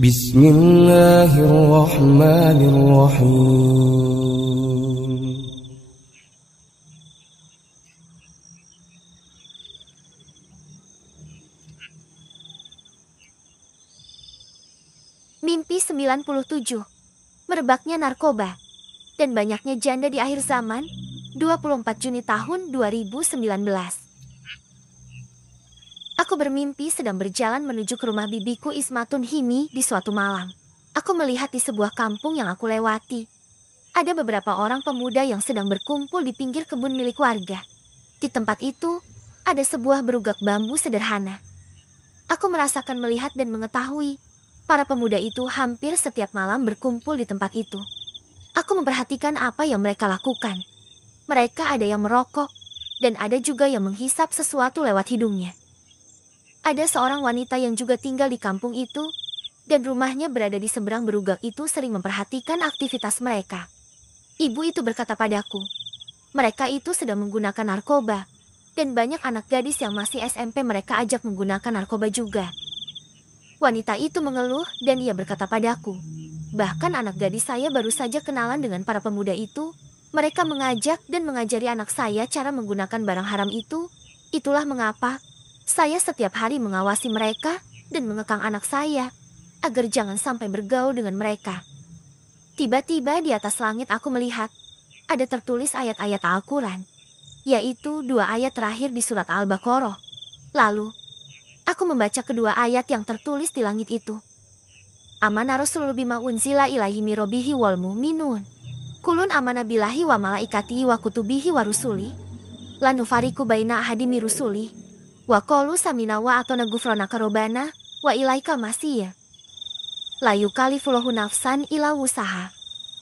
Bismillahirrahmanirrahim. Mimpi 97. Merebaknya narkoba dan banyaknya janda di akhir zaman. 24 Juni tahun 2019. Aku bermimpi sedang berjalan menuju ke rumah bibiku Ismatun Himi di suatu malam. Aku melihat di sebuah kampung yang aku lewati. Ada beberapa orang pemuda yang sedang berkumpul di pinggir kebun milik warga. Di tempat itu, ada sebuah berugak bambu sederhana. Aku merasakan melihat dan mengetahui para pemuda itu hampir setiap malam berkumpul di tempat itu. Aku memperhatikan apa yang mereka lakukan. Mereka ada yang merokok, dan ada juga yang menghisap sesuatu lewat hidungnya. Ada seorang wanita yang juga tinggal di kampung itu, dan rumahnya berada di seberang berugak itu sering memperhatikan aktivitas mereka. Ibu itu berkata padaku, mereka itu sedang menggunakan narkoba, dan banyak anak gadis yang masih SMP mereka ajak menggunakan narkoba juga. Wanita itu mengeluh dan ia berkata padaku, bahkan anak gadis saya baru saja kenalan dengan para pemuda itu. Mereka mengajak dan mengajari anak saya cara menggunakan barang haram itu. Itulah mengapa saya setiap hari mengawasi mereka dan mengekang anak saya agar jangan sampai bergaul dengan mereka. Tiba-tiba di atas langit aku melihat ada tertulis ayat-ayat Al-Quran, yaitu 2 ayat terakhir di surat Al-Baqarah. Lalu, aku membaca kedua ayat yang tertulis di langit itu. Amana Rasulullah bima unzila ilaihi mirobihi wal mu'minun. Kulun amana billahi wa malaikatihi wa kutubihi wa rusuli. Lanufariku baina ahadimi rusuli. Wa qalu samina wa atona gufranaka robana wa ilaika masiyya. La yukallifullahu nafsan illa wusaha.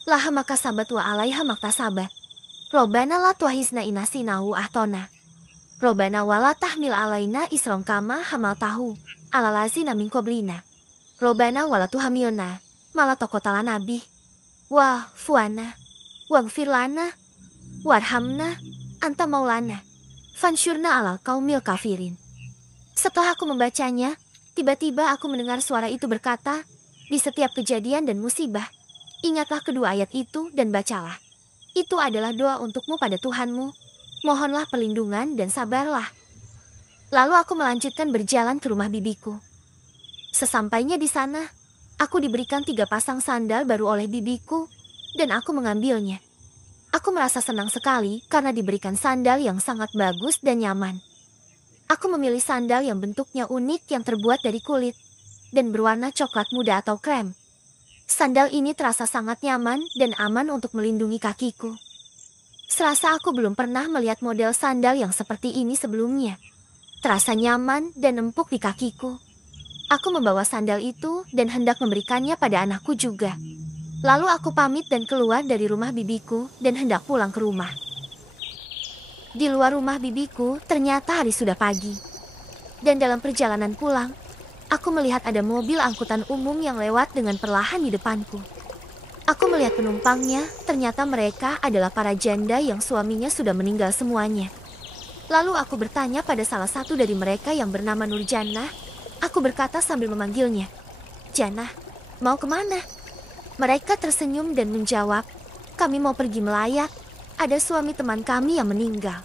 Laha makasabat wa alaiha maktasabat. Robana la tuahisna inasinahu ahtona. Robana wala tahmil alaina isron kama hamaltahu ala lazina min qablina. Robana wala tuhamilna mala tokotala nabi. Wah fuana waghfir lana warhamna anta maulana fansyurna ala qaumil kafirin. Setelah aku membacanya, tiba-tiba aku mendengar suara itu berkata, di setiap kejadian dan musibah, ingatlah kedua ayat itu dan bacalah. Itu adalah doa untukmu pada Tuhanmu. Mohonlah perlindungan dan sabarlah. Lalu aku melanjutkan berjalan ke rumah bibiku. Sesampainya di sana, aku diberikan 3 pasang sandal baru oleh bibiku, dan aku mengambilnya. Aku merasa senang sekali karena diberikan sandal yang sangat bagus dan nyaman. Aku memilih sandal yang bentuknya unik yang terbuat dari kulit, dan berwarna coklat muda atau krem. Sandal ini terasa sangat nyaman dan aman untuk melindungi kakiku. Serasa aku belum pernah melihat model sandal yang seperti ini sebelumnya. Terasa nyaman dan empuk di kakiku. Aku membawa sandal itu dan hendak memberikannya pada anakku juga. Lalu aku pamit dan keluar dari rumah bibiku dan hendak pulang ke rumah. Di luar rumah bibiku ternyata hari sudah pagi. Dan dalam perjalanan pulang, aku melihat ada mobil angkutan umum yang lewat dengan perlahan di depanku. Aku melihat penumpangnya, ternyata mereka adalah para janda yang suaminya sudah meninggal semuanya. Lalu aku bertanya pada salah satu dari mereka yang bernama Nurjannah. Aku berkata sambil memanggilnya, "Jannah, mau kemana?" Mereka tersenyum dan menjawab, "Kami mau pergi melayat. Ada suami teman kami yang meninggal."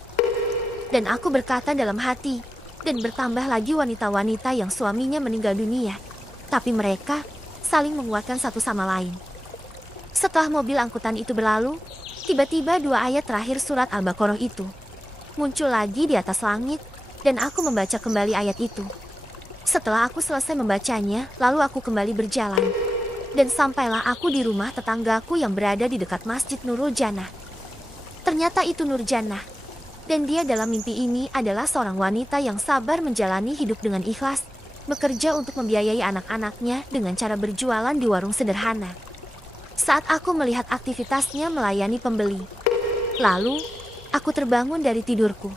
Dan aku berkata dalam hati, dan bertambah lagi wanita-wanita yang suaminya meninggal dunia. Tapi mereka saling menguatkan satu sama lain. Setelah mobil angkutan itu berlalu, tiba-tiba 2 ayat terakhir surat Al-Baqarah itu muncul lagi di atas langit, dan aku membaca kembali ayat itu. Setelah aku selesai membacanya, lalu aku kembali berjalan. Dan sampailah aku di rumah tetanggaku yang berada di dekat Masjid Nurul Jannah. Ternyata itu Nurjannah. Dan dia dalam mimpi ini adalah seorang wanita yang sabar menjalani hidup dengan ikhlas, bekerja untuk membiayai anak-anaknya dengan cara berjualan di warung sederhana. Saat aku melihat aktivitasnya melayani pembeli, lalu aku terbangun dari tidurku.